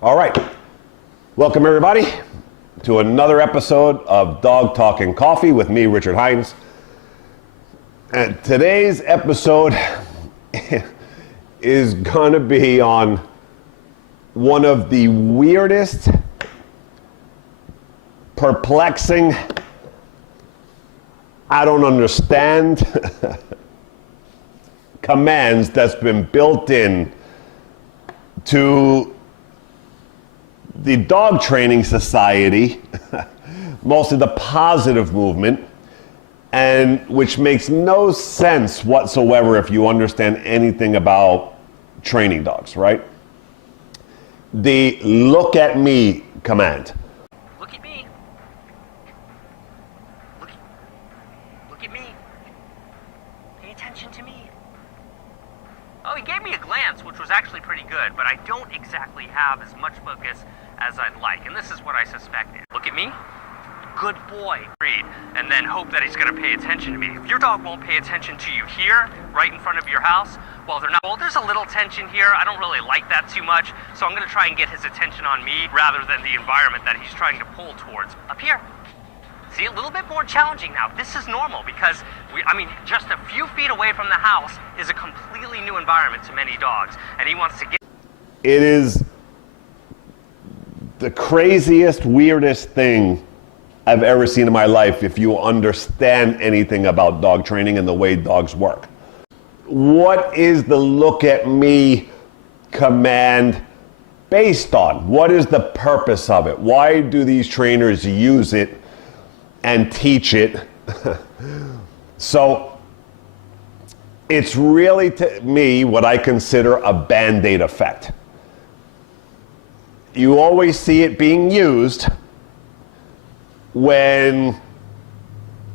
All right, welcome everybody to another episode of Dog Talking Coffee with me, Richard Hines. And today's episode is gonna be on one of the weirdest, perplexing, I don't understand commands that's been built in to the dog training society, mostly the positive movement, and which makes no sense whatsoever if you understand anything about training dogs, right? The look at me command. Look at me. Look at me. Pay attention to me. Oh, he gave me a glance, which was actually pretty good, but I don't exactly have as much focus as I'd like, and this is what I suspected. Look at me. Good boy. Read, and then hope that he's going to pay attention to me. If your dog won't pay attention to you here, right in front of your house, well, there's a little tension here. I don't really like that too much, so I'm going to try and get his attention on me rather than the environment that he's trying to pull towards. Up here. See, a little bit more challenging now. This is normal because, just a few feet away from the house is a completely new environment to many dogs, and he wants to get... It is the craziest, weirdest thing I've ever seen in my life if you understand anything about dog training and the way dogs work. What is the look at me command based on? What is the purpose of it? Why do these trainers use it and teach it? So it's really, to me, what I consider a Band-Aid effect. You always see it being used when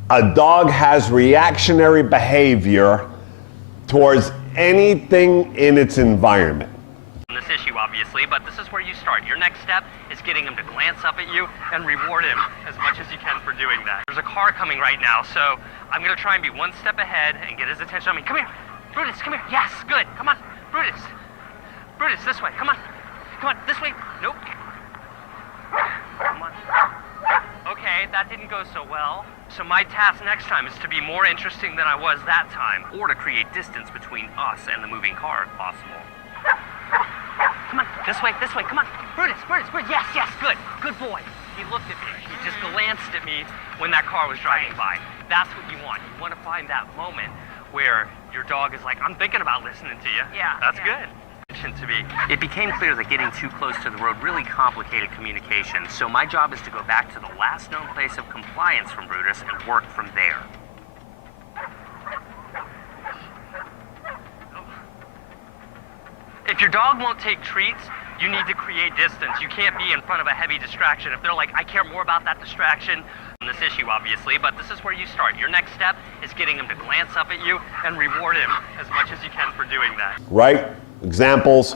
a dog has reactionary behavior towards anything in its environment. This issue, obviously, but this is where you start. Your next step is getting him to glance up at you and reward him as much as you can for doing that. There's a car coming right now, so I'm going to try and be one step ahead and get his attention. Come here. Brutus, come here. Yes, good. Come on. Brutus. Brutus, this way. Come on. Come on, this way. Nope. Come on. Okay, that didn't go so well. So my task next time is to be more interesting than I was that time, or to create distance between us and the moving car if possible. Come on, this way, come on. Brutus, yes, good. Good boy. He looked at me. He just glanced at me when that car was driving by. That's what you want. You want to find that moment where your dog is like, I'm thinking about listening to you. Yeah. That's good. To me. It became clear that getting too close to the road really complicated communication, so my job is to go back to the last known place of compliance from Brutus and work from there. If your dog won't take treats, you need to create distance. You can't be in front of a heavy distraction. If they're like, I care more about that distraction than this issue, obviously, but this is where you start. Your next step is getting him to glance up at you and reward him as much as you can for doing that. Right? Examples.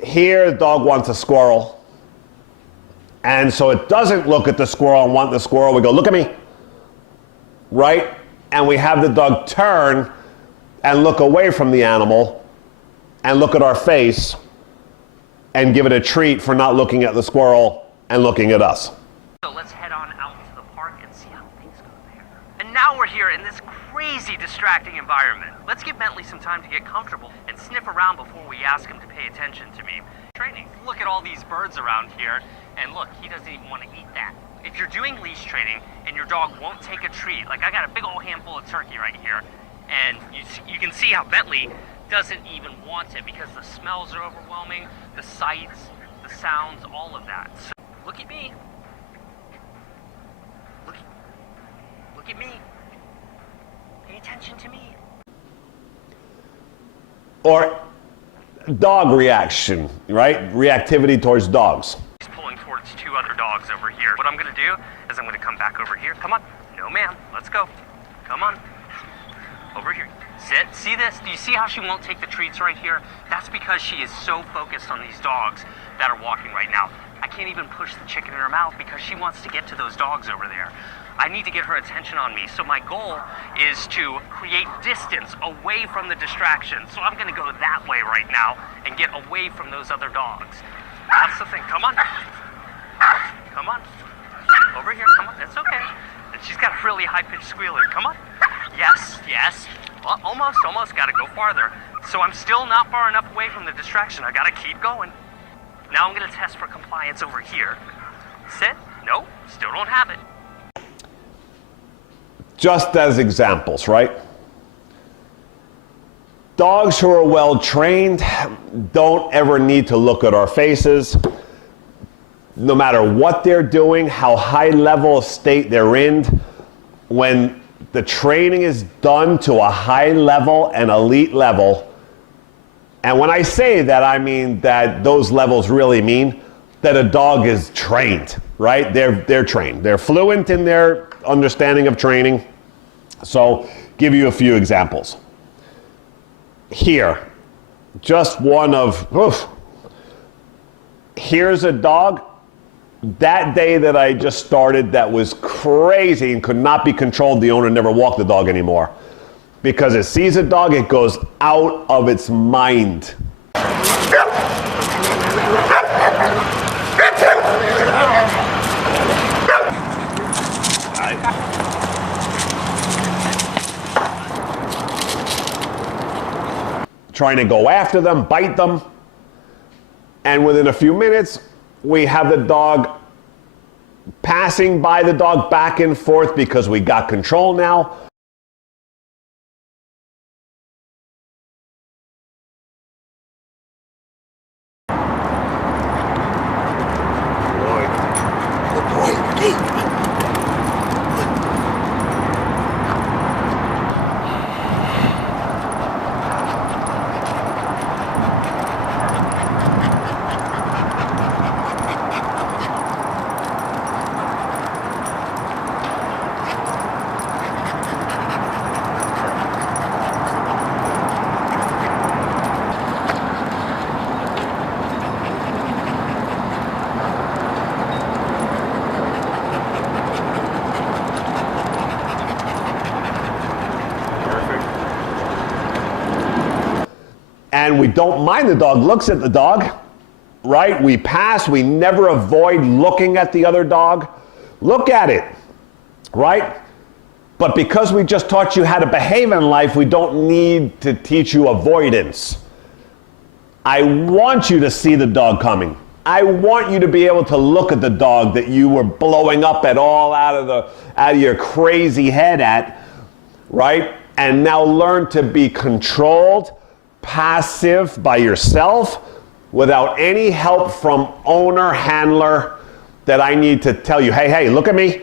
Here, the dog wants a squirrel. And so it doesn't look at the squirrel and want the squirrel. We go, look at me. Right? And we have the dog turn and look away from the animal and look at our face and give it a treat for not looking at the squirrel and looking at us. So let's head on out to the park and see how things go there. And now we're here in this crazy, distracting environment. Let's give Bentley some time to get comfortable and sniff around before we ask him to pay attention to me. Training. Look at all these birds around here, and look, he doesn't even want to eat that. If you're doing leash training and your dog won't take a treat, like I got a big old handful of turkey right here, and you can see how Bentley doesn't even want it because the smells are overwhelming, the sights, the sounds, all of that. So look at me. Look at me. Pay attention to me. Or dog reaction, right? Reactivity towards dogs. He's pulling towards two other dogs over here. What I'm going to do is I'm going to come back over here. Come on. No, ma'am. Let's go. Come on. Over here. Sit. See this? Do you see how she won't take the treats right here? That's because she is so focused on these dogs that are walking right now. I can't even push the chicken in her mouth because she wants to get to those dogs over there. I need to get her attention on me. So my goal is to create distance away from the distraction. So I'm gonna go that way right now and get away from those other dogs. That's the thing. Come on. Come on. Over here. Come on. It's okay. And she's got a really high-pitched squealer. Come on. Yes, yes. Well, almost. Gotta go farther. So I'm still not far enough away from the distraction. I gotta keep going. Now I'm gonna test for compliance over here. Sit. No, still don't have it. Just as examples, right? Dogs who are well trained don't ever need to look at our faces. No matter what they're doing, how high level of state they're in, when the training is done to a high level and elite level, and when I say that, I mean that those levels really mean that a dog is trained, right? They're trained. They're fluent in their understanding of training. So, give you a few examples. Here, just one of, here's a dog. That day that I just started that was crazy and could not be controlled, the owner never walked the dog anymore. Because it sees a dog, it goes out of its mind. Trying to go after them, bite them, and within a few minutes, we have the dog passing by the dog back and forth because we got control now. Good boy. Hey. And we don't mind the dog looks at the dog, right? We pass, we never avoid looking at the other dog. Look at it, right? But because we just taught you how to behave in life, we don't need to teach you avoidance. I want you to see the dog coming. I want you to be able to look at the dog that you were blowing up at all out of your crazy head at, right? And now learn to be controlled, passive by yourself without any help from owner, handler, that I need to tell you, hey, look at me,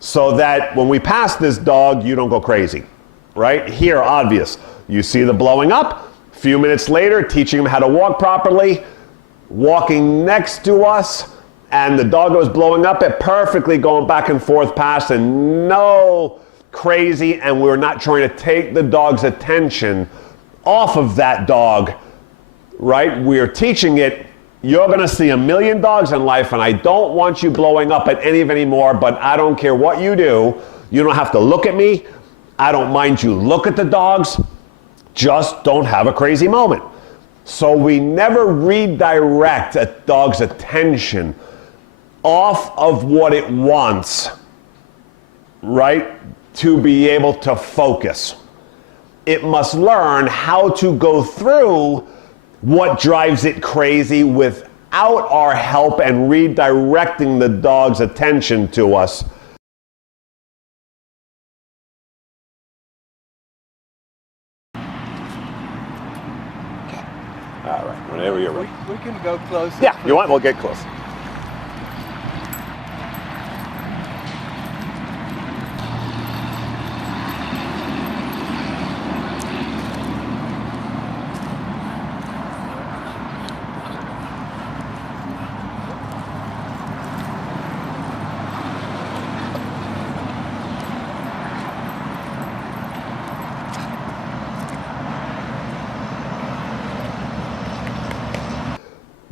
so that when we pass this dog, you don't go crazy, right? Here, obvious. You see the blowing up. A few minutes later, teaching him how to walk properly, walking next to us, and the dog was blowing up it perfectly, going back and forth past, and no crazy, and we're not trying to take the dog's attention off of that dog, right? We're teaching it, you're gonna see a million dogs in life, and I don't want you blowing up at any of anymore, but I don't care what you do. You don't have to look at me. I don't mind you look at the dogs. Just don't have a crazy moment. So we never redirect a dog's attention off of what it wants, right? To be able to focus. It must learn how to go through what drives it crazy without our help and redirecting the dog's attention to us. Okay. All right, whenever you're ready. We can go close. Yeah, you want? We'll get close.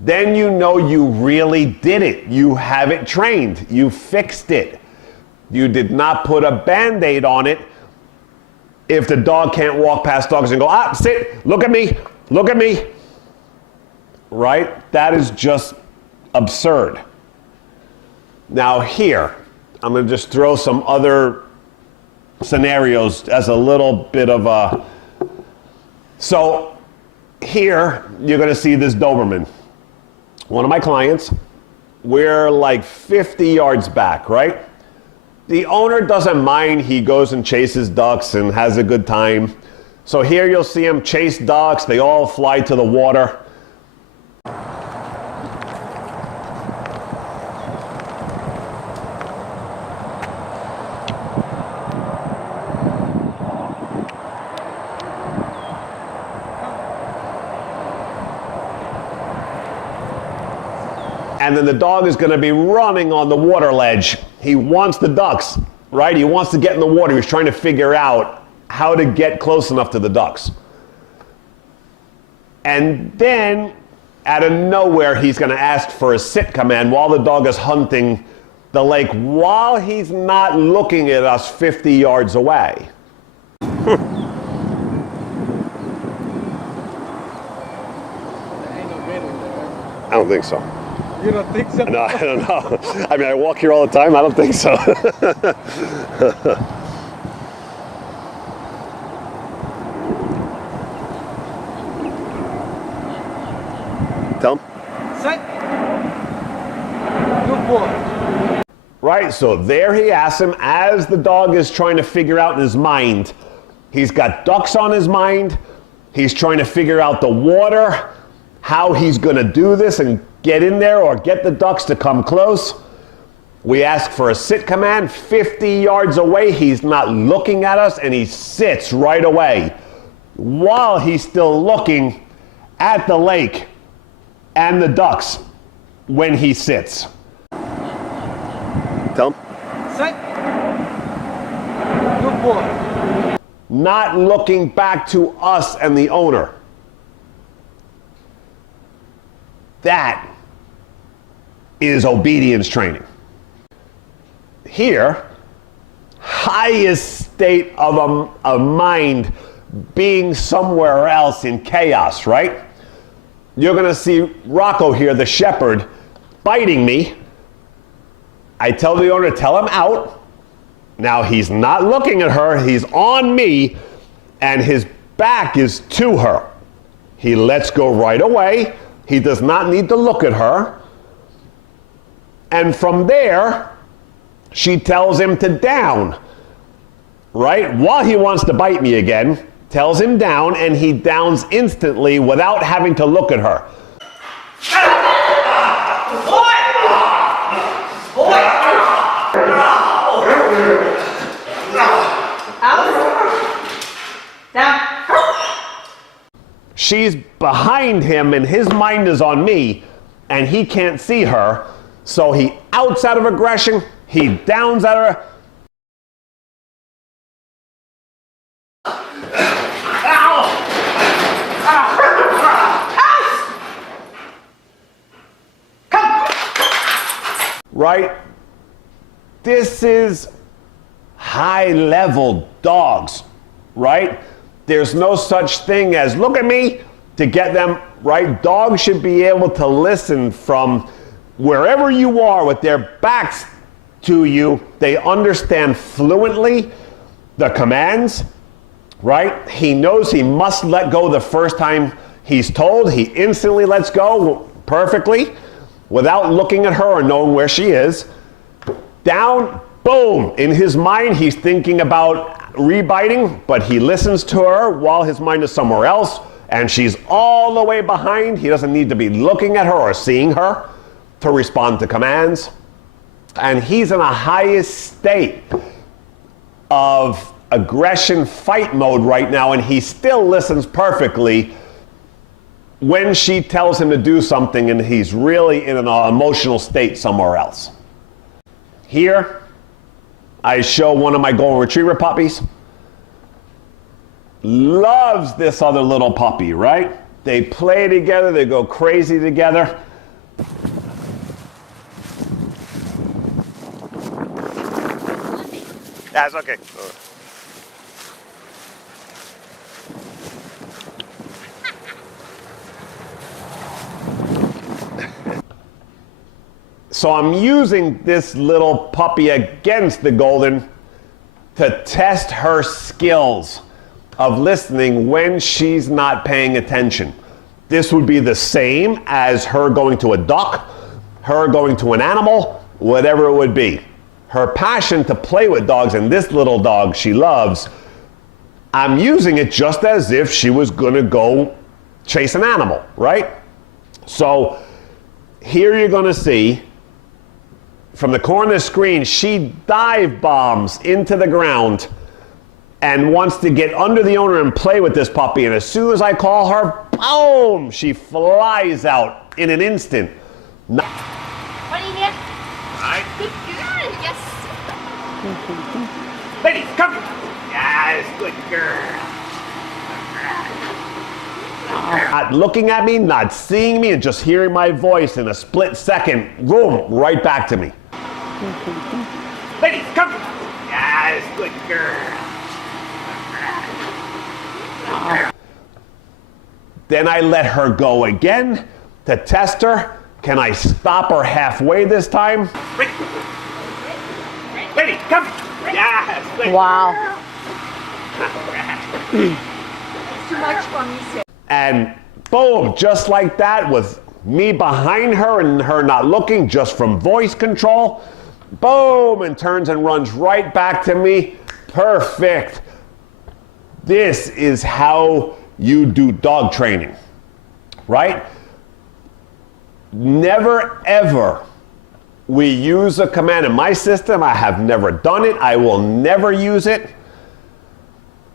Then you know you really did it. You have it trained. You fixed it. You did not put a Band-Aid on it if the dog can't walk past dogs and go, ah, sit, look at me, look at me. Right? That is just absurd. Now here, I'm going to just throw some other scenarios as a little bit of a... So here, you're going to see this Doberman. One of my clients, we're like 50 yards back, right? The owner doesn't mind. He goes and chases ducks and has a good time. So here you'll see him chase ducks. They all fly to the water. And then the dog is going to be running on the water ledge. He wants the ducks, right? He wants to get in the water. He's trying to figure out how to get close enough to the ducks. And then, out of nowhere, he's going to ask for a sit command while the dog is hunting the lake, while he's not looking at us 50 yards away. Ain't no video there, right? I don't think so. You don't think so? No, I don't know. I mean, I walk here all the time. I don't think so. Tell him. Sit. Good boy. Right, so there he asks him as the dog is trying to figure out in his mind. He's got ducks on his mind. He's trying to figure out the water, how he's going to do this and get in there or get the ducks to come close. We ask for a sit command. 50 yards away, he's not looking at us, and he sits right away while he's still looking at the lake and the ducks when he sits. Tell him. Sit. Good boy. Not looking back to us and the owner. That is obedience training. Here, highest state of a mind being somewhere else in chaos, right? You're going to see Rocco here, the shepherd, biting me. I tell the owner to tell him out. Now he's not looking at her, he's on me, and his back is to her. He lets go right away. He does not need to look at her. And from there, she tells him to down, right? While he wants to bite me again, tells him down, and he downs instantly without having to look at her. She's behind him and his mind is on me and he can't see her. So he outs out of aggression, he downs at her. Right? This is high level dogs, right? There's no such thing as look at me to get them, right? Dogs should be able to listen from wherever you are with their backs to you. They understand fluently the commands, right? He knows he must let go the first time he's told. He instantly lets go perfectly without looking at her or knowing where she is. Down, boom. In his mind, he's thinking about rebiting, but he listens to her while his mind is somewhere else, and she's all the way behind. He doesn't need to be looking at her or seeing her to respond to commands. And he's in a highest state of aggression fight mode right now, and he still listens perfectly when she tells him to do something and he's really in an emotional state somewhere else. Here, I show one of my golden retriever puppies. Loves this other little puppy, right? They play together, they go crazy together. That's okay. So I'm using this little puppy against the Golden to test her skills of listening when she's not paying attention. This would be the same as her going to a duck, her going to an animal, whatever it would be. Her passion to play with dogs, and this little dog she loves, I'm using it just as if she was gonna go chase an animal, right? So here you're gonna see, from the corner of the screen, she dive bombs into the ground and wants to get under the owner and play with this puppy. And as soon as I call her, boom, she flies out in an instant. What do you need? Right. Good girl, yes. Lady, come. Yes, good girl. Not looking at me, not seeing me, and just hearing my voice in a split second, boom, right back to me. Lady, come. Yes, good girl. Then I let her go again to test her. Can I stop her halfway this time? Lady, come. Yes, good Wow. Too much for me, sir. And boom, just like that, with me behind her and her not looking, just from voice control, boom, and turns and runs right back to me. Perfect. This is how you do dog training, right? Never ever we use a command in my system. I have never done it. I will never use it,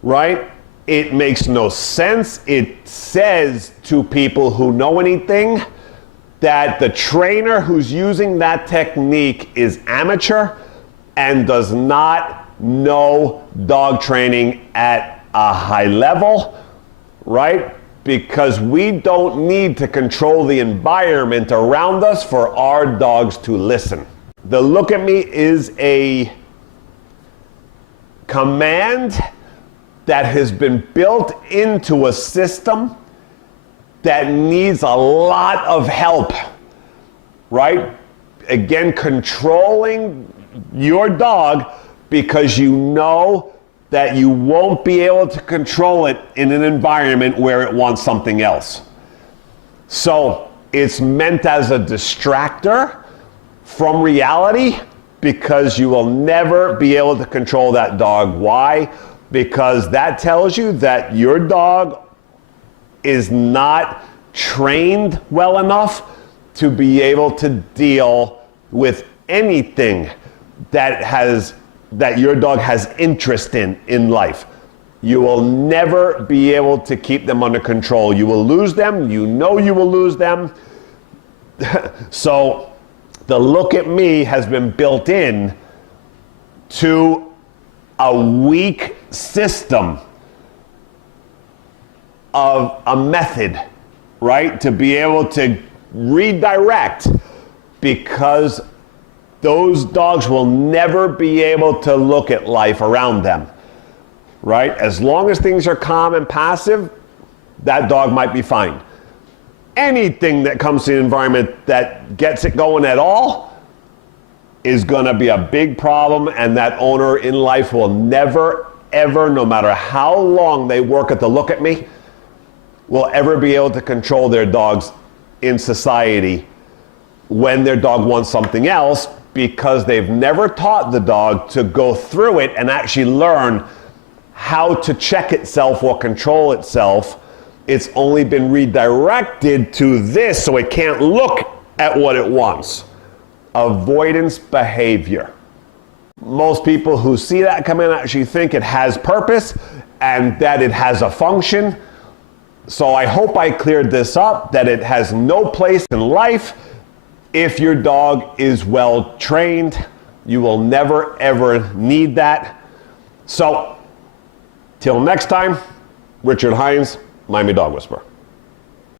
right? It makes no sense. It says to people who know anything that the trainer who's using that technique is amateur and does not know dog training at a high level, right? Because we don't need to control the environment around us for our dogs to listen. The look at me is a command that has been built into a system that needs a lot of help, right? Again, controlling your dog because you know that you won't be able to control it in an environment where it wants something else. So it's meant as a distractor from reality because you will never be able to control that dog. Why? Because that tells you that your dog is not trained well enough to be able to deal with anything that your dog has interest in life. You will never be able to keep them under control. You will lose them. You know you will lose them. So the look at me has been built in to a weak system of a method, right? To be able to redirect, because those dogs will never be able to look at life around them, right? As long as things are calm and passive, that dog might be fine. Anything that comes to the environment that gets it going at all is gonna be a big problem, and that owner in life will never, ever, no matter how long they work at the look at me, will ever be able to control their dogs in society when their dog wants something else, because they've never taught the dog to go through it and actually learn how to check itself or control itself. It's only been redirected to this so it can't look at what it wants. Avoidance behavior. Most people who see that come in actually think it has purpose and that it has a function. So I hope I cleared this up, that it has no place in life. If your dog is well trained, you will never ever need that. So, till next time, Richard Hines, Miami Dog Whisperer.